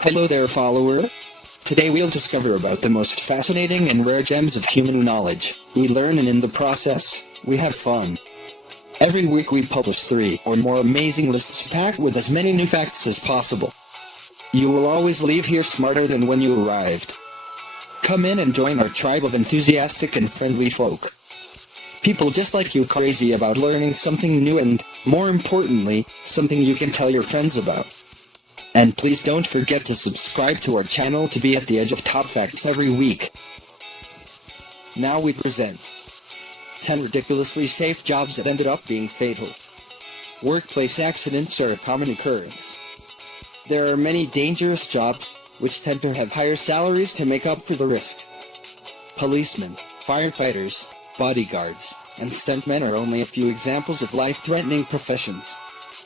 Hello there, follower. Today we'll discover about the most fascinating and rare gems of human knowledge. We learn and in the process, we have fun. Every week we publish 3 or more amazing lists packed with as many new facts as possible. You will always leave here smarter than when you arrived. Come in and join our tribe of enthusiastic and friendly folk. People just like you crazy about learning something new and, more importantly, something you can tell your friends about. And please don't forget to subscribe to our channel to be at the edge of top facts every week. Now we present 10 ridiculously safe jobs that ended up being fatal. Workplace accidents are a common occurrence. There are many dangerous jobs, which tend to have higher salaries to make up for the risk. Policemen, firefighters, bodyguards, and stuntmen are only a few examples of life-threatening professions.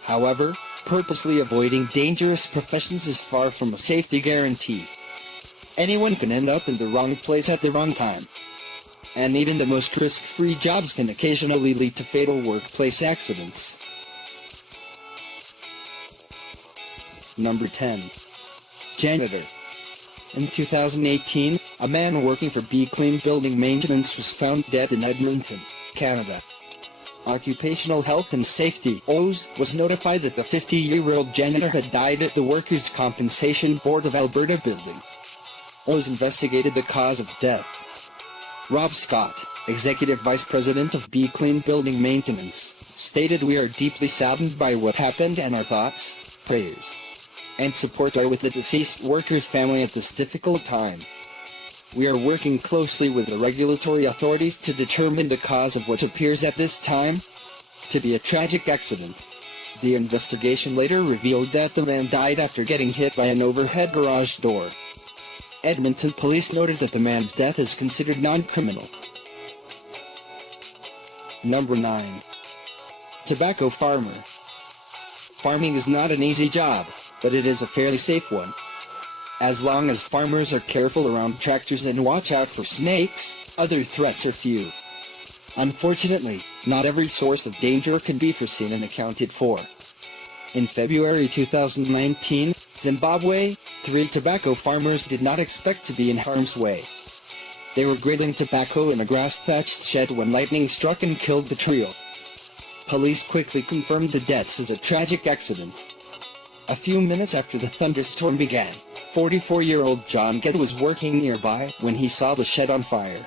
However, purposely avoiding dangerous professions is far from a safety guarantee. Anyone can end up in the wrong place at the wrong time. And even the most risk-free jobs can occasionally lead to fatal workplace accidents. Number 10. Janitor. In 2018, a man working for Clean Building Maintenance was found dead in Edmonton, Canada. Occupational Health and Safety (OHS) was notified that the 50-year-old janitor had died at the Workers' Compensation Board of Alberta building. OHS investigated the cause of death. Rob Scott, Executive Vice President of Clean Building Maintenance, stated, "We are deeply saddened by what happened and our thoughts, prayers, and support are with the deceased worker's family at this difficult time. We are working closely with the regulatory authorities to determine the cause of what appears at this time to be a tragic accident." The investigation later revealed that the man died after getting hit by an overhead garage door. Edmonton police noted that the man's death is considered non-criminal. Number 9. Tobacco farmer. Farming is not an easy job, but it is a fairly safe one. As long as farmers are careful around tractors and watch out for snakes, other threats are few. Unfortunately, not every source of danger can be foreseen and accounted for. In February 2019, Zimbabwe, 3 tobacco farmers did not expect to be in harm's way. They were grilling tobacco in a grass-thatched shed when lightning struck and killed the trio. Police quickly confirmed the deaths as a tragic accident. A few minutes after the thunderstorm began, 44-year-old John Gett was working nearby when he saw the shed on fire.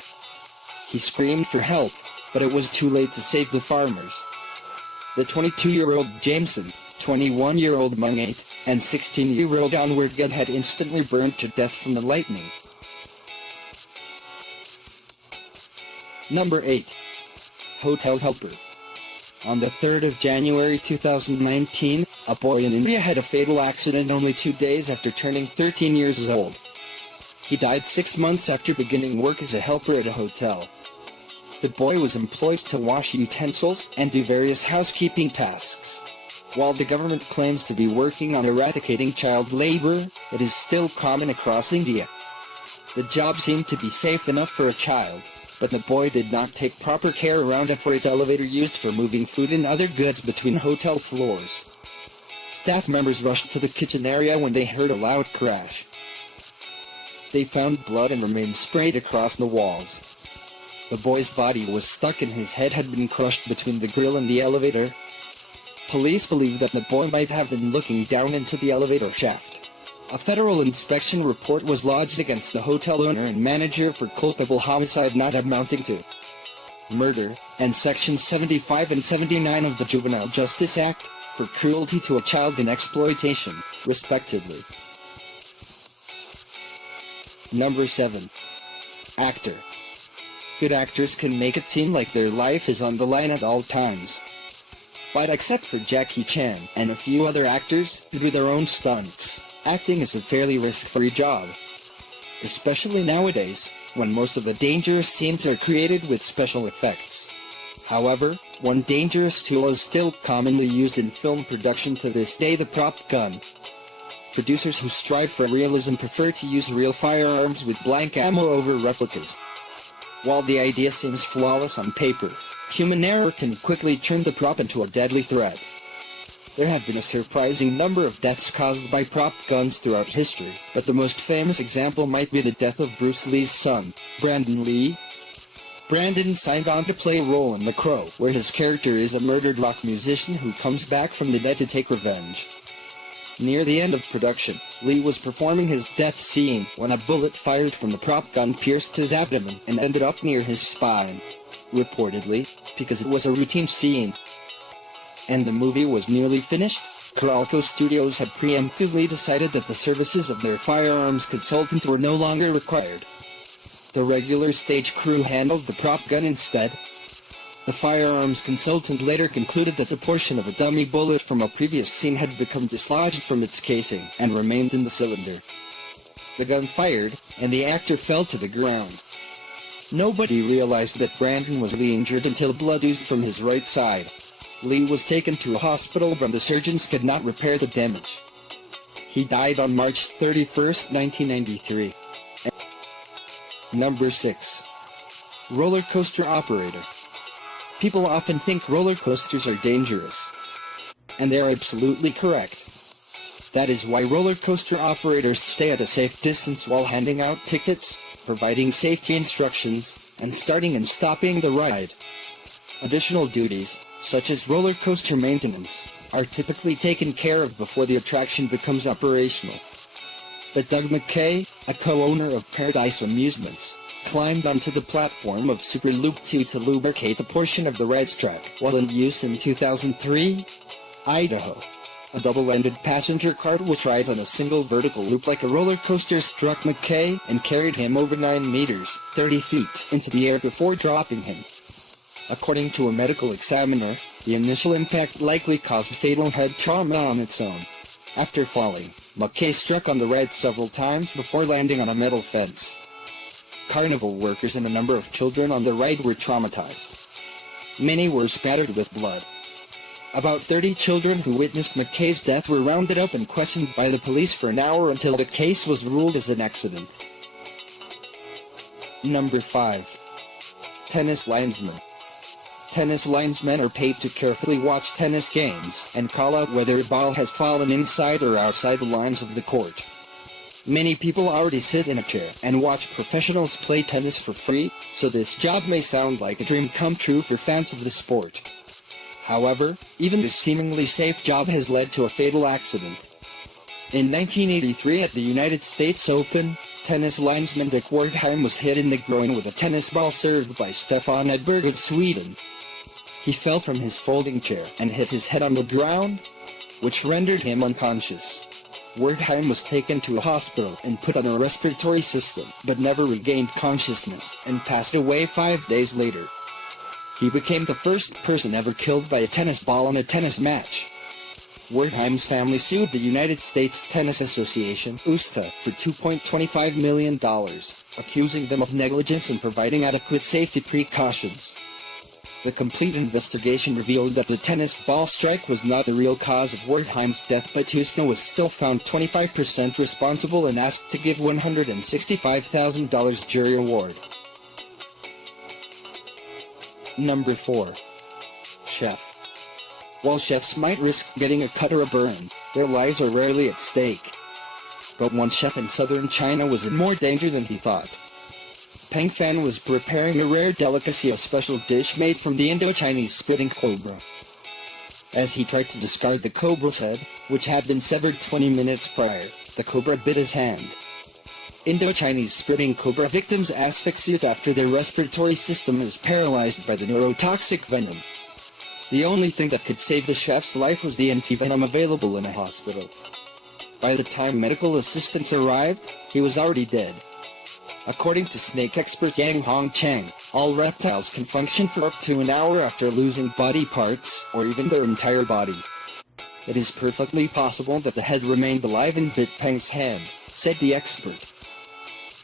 He screamed for help, but it was too late to save the farmers. The 22-year-old Jameson, 21-year-old Mungate, and 16-year-old Onward Gett had instantly burned to death from the lightning. Number 8. Hotel helper. On the 3rd of January 2019, a boy in India had a fatal accident only 2 days after turning 13 years old. He died 6 months after beginning work as a helper at a hotel. The boy was employed to wash utensils and do various housekeeping tasks. While the government claims to be working on eradicating child labor, it is still common across India. The job seemed to be safe enough for a child, but the boy did not take proper care around a freight elevator used for moving food and other goods between hotel floors. Staff members rushed to the kitchen area when they heard a loud crash. They found blood and remains sprayed across the walls. The boy's body was stuck and his head had been crushed between the grill and the elevator. Police believe that the boy might have been looking down into the elevator shaft. A federal inspection report was lodged against the hotel owner and manager for culpable homicide not amounting to murder, and Sections 75 and 79 of the Juvenile Justice Act, for cruelty to a child and exploitation, respectively. Number 7. Actor. Good actors can make it seem like their life is on the line at all times. But except for Jackie Chan and a few other actors who do their own stunts, acting is a fairly risk-free job. Especially nowadays, when most of the dangerous scenes are created with special effects. However, one dangerous tool is still commonly used in film production to this day: the prop gun. Producers who strive for realism prefer to use real firearms with blank ammo over replicas. While the idea seems flawless on paper, human error can quickly turn the prop into a deadly threat. There have been a surprising number of deaths caused by prop guns throughout history, but the most famous example might be the death of Bruce Lee's son, Brandon Lee. Brandon signed on to play a role in The Crow, where his character is a murdered rock musician who comes back from the dead to take revenge. Near the end of production, Lee was performing his death scene when a bullet fired from the prop gun pierced his abdomen and ended up near his spine. Reportedly, because it was a routine scene and the movie was nearly finished, Coralco Studios had preemptively decided that the services of their firearms consultant were no longer required. The regular stage crew handled the prop gun instead. The firearms consultant later concluded that a portion of a dummy bullet from a previous scene had become dislodged from its casing and remained in the cylinder. The gun fired, and the actor fell to the ground. Nobody realized that Brandon was really injured until blood oozed from his right side. Lee was taken to a hospital but the surgeons could not repair the damage. He died on March 31, 1993. Number 6. Roller coaster operator. People often think roller coasters are dangerous. And they are absolutely correct. That is why roller coaster operators stay at a safe distance while handing out tickets, providing safety instructions, and starting and stopping the ride. Additional duties, such as roller coaster maintenance, are typically taken care of before the attraction becomes operational. But Doug McKay, a co-owner of Paradise Amusements, climbed onto the platform of Super Loop 2 to lubricate a portion of the racetrack while in use in 2003. Idaho. A double-ended passenger cart which rides on a single vertical loop like a roller coaster struck McKay and carried him over 9 meters, 30 feet, into the air before dropping him. According to a medical examiner, the initial impact likely caused fatal head trauma on its own. After falling, McKay struck on the ride several times before landing on a metal fence. Carnival workers and a number of children on the ride were traumatized. Many were spattered with blood. About 30 children who witnessed McKay's death were rounded up and questioned by the police for an hour until the case was ruled as an accident. Number 5. Tennis linesmen. Tennis linesmen are paid to carefully watch tennis games and call out whether a ball has fallen inside or outside the lines of the court. Many people already sit in a chair and watch professionals play tennis for free, so this job may sound like a dream come true for fans of the sport. However, even this seemingly safe job has led to a fatal accident. In 1983 at the United States Open, tennis linesman Dick Wertheim was hit in the groin with a tennis ball served by Stefan Edberg of Sweden. He fell from his folding chair and hit his head on the ground, which rendered him unconscious. Wertheim was taken to a hospital and put on a respiratory system, but never regained consciousness and passed away 5 days later. He became the first person ever killed by a tennis ball in a tennis match. Wertheim's family sued the United States Tennis Association (USTA) for $2.25 million, accusing them of negligence in providing adequate safety precautions. The complete investigation revealed that the tennis ball strike was not the real cause of Wertheim's death, but USTA was still found 25% responsible and asked to give $165,000 jury award. Number 4. Chef. While chefs might risk getting a cut or a burn, their lives are rarely at stake. But one chef in southern China was in more danger than he thought. Peng Fan was preparing a rare delicacy, a special dish made from the Indo-Chinese spitting cobra. As he tried to discard the cobra's head, which had been severed 20 minutes prior, the cobra bit his hand. Indo-Chinese spitting cobra victims asphyxiate after their respiratory system is paralyzed by the neurotoxic venom. The only thing that could save the chef's life was the antivenom available in a hospital. By the time medical assistants arrived, he was already dead. According to snake expert Yang Hong Chang, all reptiles can function for up to an hour after losing body parts, or even their entire body. It is perfectly possible that the head remained alive and bit Peng's hand, said the expert.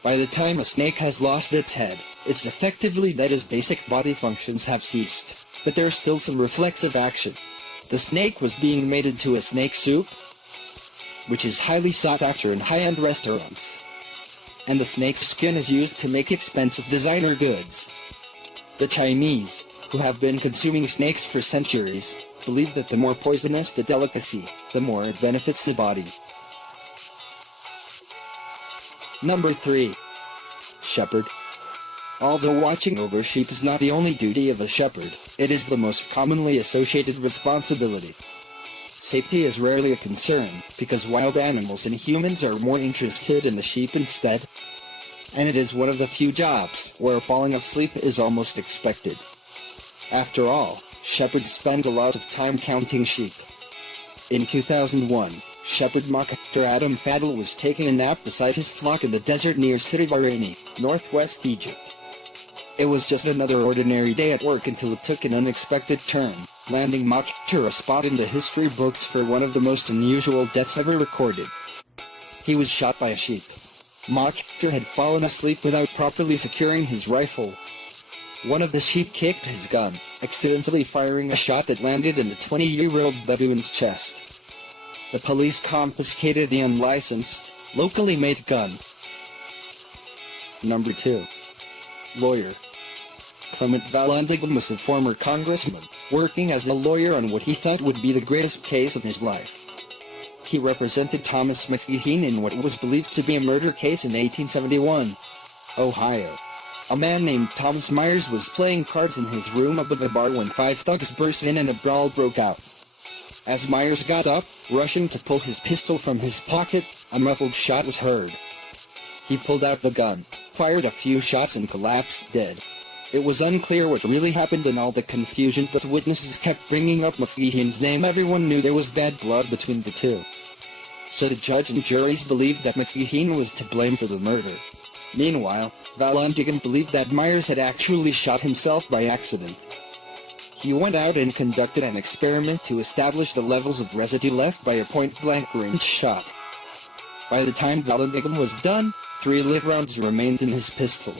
By the time a snake has lost its head, it's effectively dead as basic body functions have ceased, but there is still some reflexive action. The snake was being made into a snake soup, which is highly sought after in high-end restaurants. And the snake's skin is used to make expensive designer goods. The Chinese, who have been consuming snakes for centuries, believe that the more poisonous the delicacy, the more it benefits the body. Number 3. Shepherd. Although watching over sheep is not the only duty of a shepherd, it is the most commonly associated responsibility. Safety is rarely a concern, because wild animals and humans are more interested in the sheep instead. And it is one of the few jobs where falling asleep is almost expected. After all, shepherds spend a lot of time counting sheep. In 2001, shepherd Dr. Adam Fadl was taking a nap beside his flock in the desert near Sidi Bahraini, northwest Egypt. It was just another ordinary day at work until it took an unexpected turn, landing Dr. a spot in the history books for one of the most unusual deaths ever recorded. He was shot by a sheep. Dr. had fallen asleep without properly securing his rifle. One of the sheep kicked his gun, accidentally firing a shot that landed in the 20-year-old Bedouin's chest. The police confiscated the unlicensed, locally made gun. Number 2. Lawyer. Clement Vallandigham was a former congressman, working as a lawyer on what he thought would be the greatest case of his life. He represented Thomas McGeheen in what was believed to be a murder case in 1871, Ohio. A man named Thomas Myers was playing cards in his room above a bar when 5 thugs burst in and a brawl broke out. As Myers got up, rushing to pull his pistol from his pocket, a muffled shot was heard. He pulled out the gun, fired a few shots and collapsed dead. It was unclear what really happened in all the confusion, but witnesses kept bringing up McGeheen's name. Everyone knew there was bad blood between the two. So the judge and juries believed that McGeheen was to blame for the murder. Meanwhile, Vallandigham believed that Myers had actually shot himself by accident. He went out and conducted an experiment to establish the levels of residue left by a point-blank range shot. By the time Vallandigham was done, 3 live rounds remained in his pistol.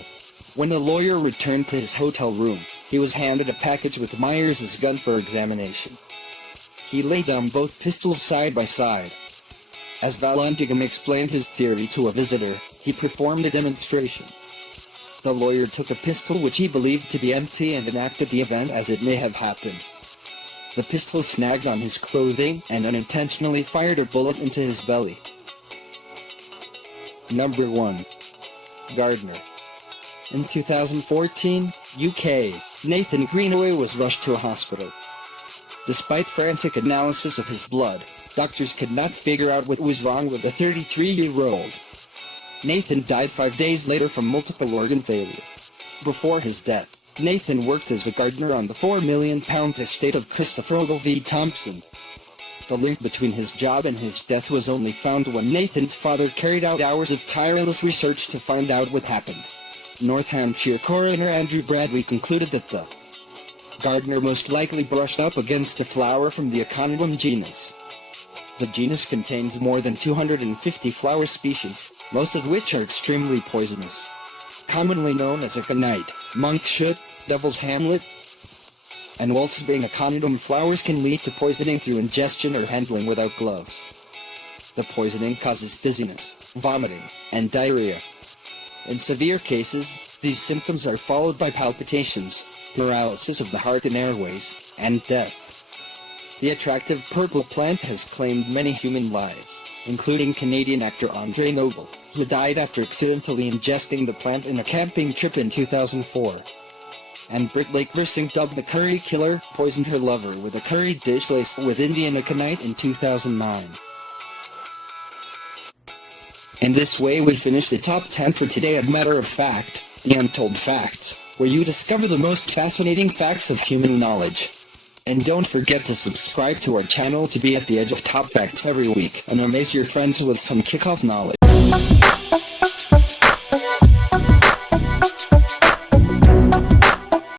When the lawyer returned to his hotel room, he was handed a package with Myers' gun for examination. He laid down both pistols side by side. As Vallandigham explained his theory to a visitor, he performed a demonstration. The lawyer took a pistol which he believed to be empty and enacted the event as it may have happened. The pistol snagged on his clothing and unintentionally fired a bullet into his belly. Number 1. Gardener. In 2014, UK, Nathan Greenaway was rushed to a hospital. Despite frantic analysis of his blood, doctors could not figure out what was wrong with the 33-year-old. Nathan died 5 days later from multiple organ failure. Before his death, Nathan worked as a gardener on the £4 million estate of Christopher Ogilvie Thompson. The link between his job and his death was only found when Nathan's father carried out hours of tireless research to find out what happened. North Hampshire coroner Andrew Bradley concluded that the gardener most likely brushed up against a flower from the Aconitum genus. The genus contains more than 250 flower species, most of which are extremely poisonous. Commonly known as aconite, monkshood, devil's hamlet, and wolfsbane, Aconitum flowers can lead to poisoning through ingestion or handling without gloves. The poisoning causes dizziness, vomiting, and diarrhea. In severe cases, these symptoms are followed by palpitations, paralysis of the heart and airways, and death. The attractive purple plant has claimed many human lives, including Canadian actor Andre Noble, who died after accidentally ingesting the plant in a camping trip in 2004. And Britt Lakeversing, dubbed the curry killer, poisoned her lover with a curry dish laced with Indian aconite in 2009. In this way we finish the top 10 for today at Matter of Fact, the Untold Facts, where you discover the most fascinating facts of human knowledge. And don't forget to subscribe to our channel to be at the edge of top facts every week and amaze your friends with some kickoff knowledge.